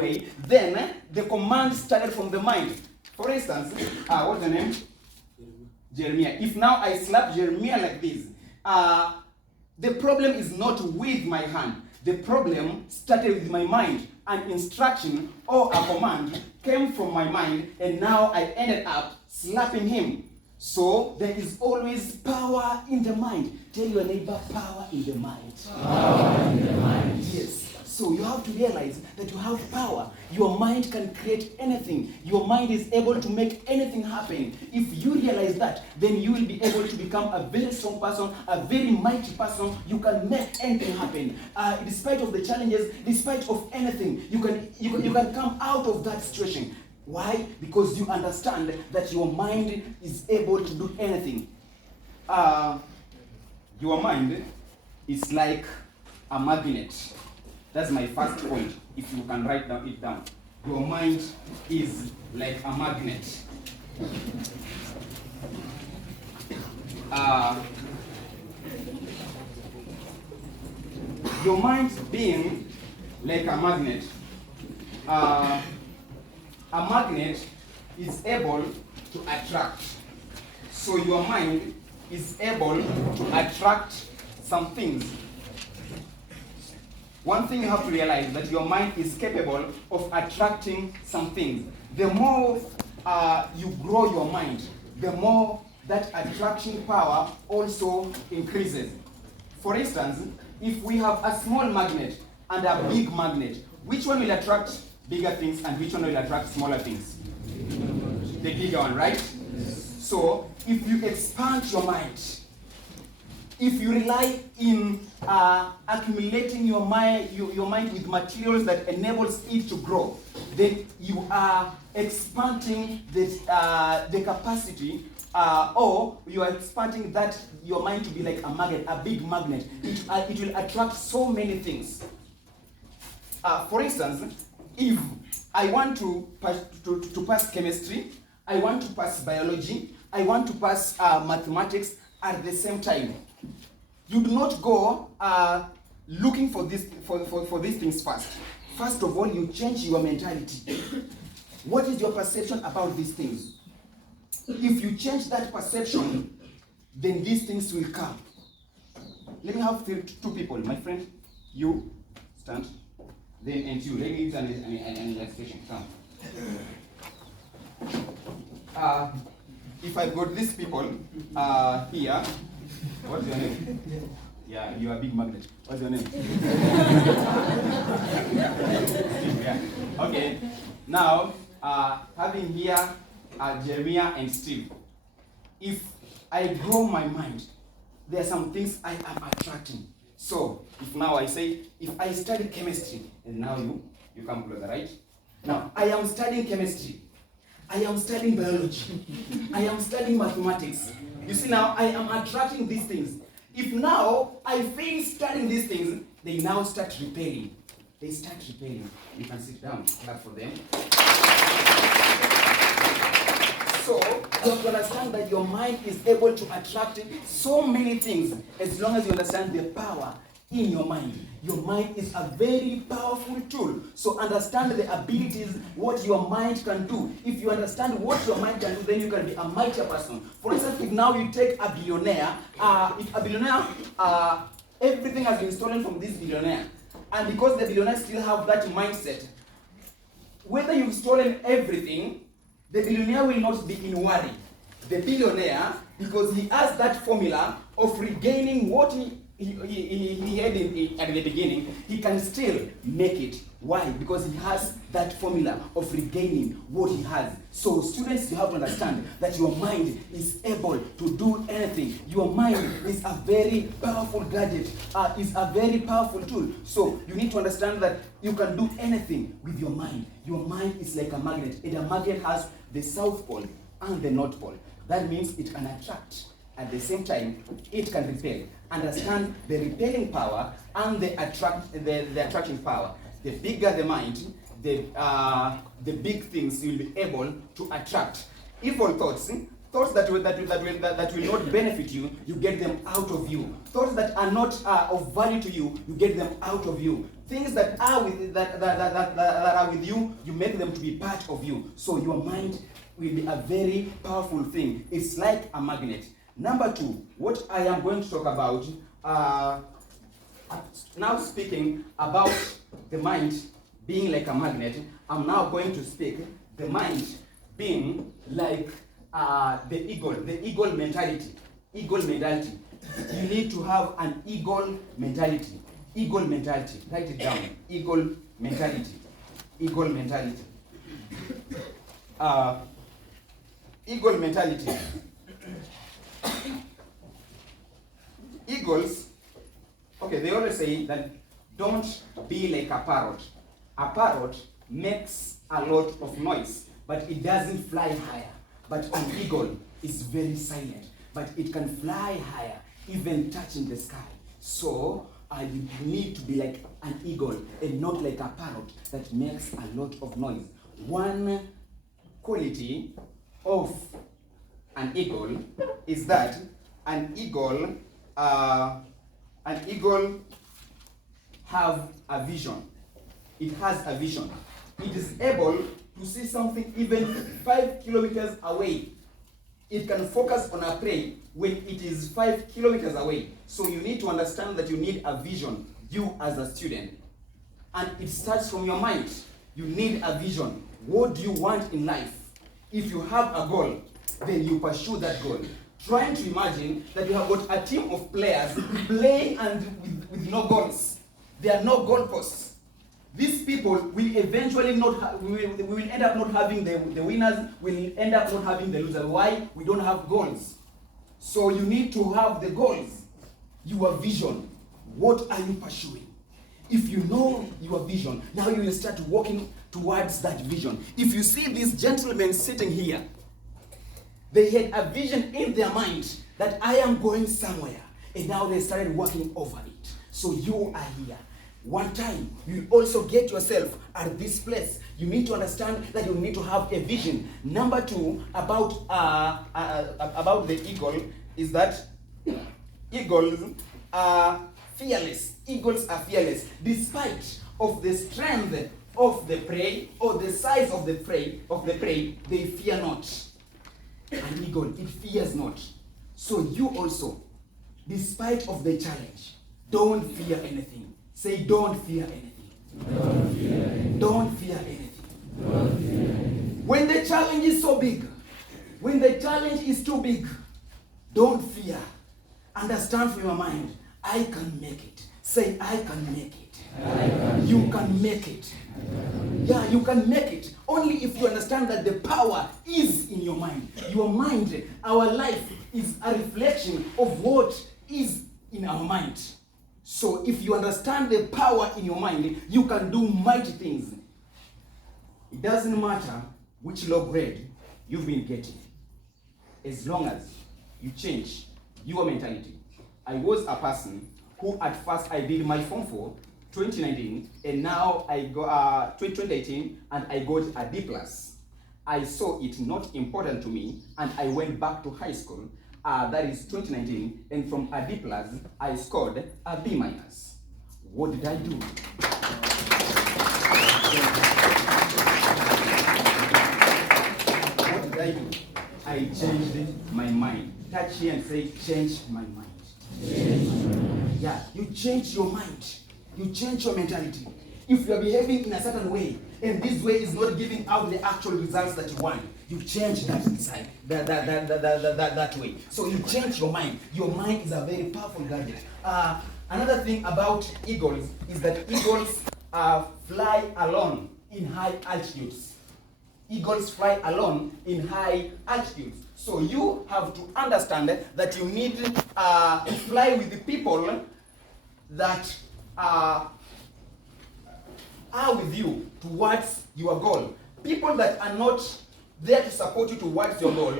way, then the command started from the mind. For instance, what's the name? Jeremiah. If now I slap Jeremiah like this, the problem is not with my hand. The problem started with my mind. An instruction or a command came from my mind, and now I ended up slapping him. So there is always power in the mind. Tell your neighbor, power in the mind. Power in the mind. Yes. So you have to realize that you have power. Your mind can create anything. Your mind is able to make anything happen. If you realize that, then you will be able to become a very strong person, a very mighty person. You can make anything happen. Despite of the challenges, despite of anything, you can come out of that situation. Why? Because you understand that your mind is able to do anything. Your mind is like a magnet. That's my first point, if you can write it down. Your mind is like a magnet. Your mind being like a magnet, a magnet is able to attract. So your mind is able to attract some things. One thing you have to realize that your mind is capable of attracting some things. The more you grow your mind, the more that attraction power also increases. For instance, if we have a small magnet and a big magnet, which one will attract bigger things and which one will attract smaller things? The bigger one, right? So if you expand your mind, if you rely in accumulating your mind with materials that enables it to grow, then you are expanding the capacity, or you are expanding that your mind to be like a magnet, a big magnet. It will attract so many things. For instance, if I want to pass chemistry, I want to pass biology, I want to pass mathematics at the same time. You do not go looking for these things first. First of all, you change your mentality. What is your perception about these things? If you change that perception, then these things will come. Let me have two people. My friend, you, stand. Then, and you. Let me use an illustration. Come. If I've got these people here, what's your name? Yeah, you are a big magnet. What's your name? Yeah. Okay. Now, having here Jeremiah and Steve. If I grow my mind, there are some things I am attracting. So, if now I say, if I study chemistry, and now you come closer, right? Now, I am studying chemistry. I am studying biology. I am studying mathematics. You see now, I am attracting these things. If now I fail studying these things, they now start repelling. They start repelling. You can sit down, clap for them. So, you have to understand that your mind is able to attract so many things as long as you understand the power in your mind. Your mind is a very powerful tool. So understand the abilities, what your mind can do. If you understand what your mind can do, then you can be a mightier person. For instance, if now you take a billionaire, everything has been stolen from this billionaire. And because the billionaire still have that mindset, whether you've stolen everything, the billionaire will not be in worry. The billionaire, because he has that formula of regaining what he had at the beginning, he can still make it. Why? Because he has that formula of regaining what he has. So students, you have to understand that your mind is able to do anything. Your mind is a very powerful gadget, is a very powerful tool. So you need to understand that you can do anything with your mind. Your mind is like a magnet, and a magnet has the south pole and the north pole. That means it can attract. At the same time, it can repel. Understand the repelling power and the attraction power. The bigger the mind, the big things you'll be able to attract. Evil thoughts, thoughts that will not benefit you, you get them out of you. Thoughts that are not of value to you, you get them out of you. Things that are that are with you, you make them to be part of you. So your mind will be a very powerful thing. It's like a magnet. Number two, what I am going to talk about, now speaking about the mind being like a magnet, I'm now going to speak the mind being like the eagle mentality. Eagle mentality. You need to have an eagle mentality. Eagle mentality. Write it down. Eagle mentality. Eagle mentality. Eagle mentality. Eagles, okay, they always say that don't be like a parrot. A parrot makes a lot of noise, but it doesn't fly higher. But an eagle is very silent, but it can fly higher, even touching the sky. So you need to be like an eagle and not like a parrot that makes a lot of noise. One quality of an eagle is that an eagle have a vision. It has a vision. It is able to see something even 5 kilometers away. It can focus on a prey when it is 5 kilometers away. So you need to understand that you need a vision, you as a student. And it starts from your mind. You need a vision. What do you want in life? If you have a goal, then you pursue that goal. Trying to imagine that you have got a team of players playing and with no goals. There are no goalposts. These people will eventually not we will end up not having the winners, will end up not having the losers. Why? We don't have goals. So you need to have the goals. Your vision. What are you pursuing? If you know your vision, now you will start walking towards that vision. If you see these gentlemen sitting here, they had a vision in their mind that I am going somewhere, and now they started working over it. So you are here. One time, you also get yourself at this place. You need to understand that you need to have a vision. Number two, about the eagle, is that eagles are fearless. Eagles are fearless. Despite of the strength of the prey or the size of the prey, they fear not. An eagle, it fears not. So you also, despite of the challenge, don't fear anything. Say, don't fear anything. Don't fear anything. Don't fear anything. Don't fear anything. When the challenge is so big, when the challenge is too big, don't fear. Understand from your mind, I can make it. Say, I can make it. You can make it. Yeah, you can make it. Only if you understand that the power is in your mind. Your mind, our life is a reflection of what is in our mind. So if you understand the power in your mind, you can do mighty things. It doesn't matter which low grade you've been getting, as long as you change your mentality. I was a person who at first I did my Form 4, 2019, and now I go 2018, and I got a D+. I saw it not important to me, and I went back to high school. That is 2019, and from a D+, I scored a B-. What did I do? What did I do? I changed my mind. Touch here and say, change my mind. Change my mind. Yeah, you change your mind. You change your mentality. If you are behaving in a certain way, and this way is not giving out the actual results that you want, you change that inside, that way. So you change your mind. Your mind is a very powerful gadget. Another thing about eagles is that eagles fly alone in high altitudes. Eagles fly alone in high altitudes. So you have to understand that you need to fly with the people that are with you towards your goal. People that are not there to support you towards your goal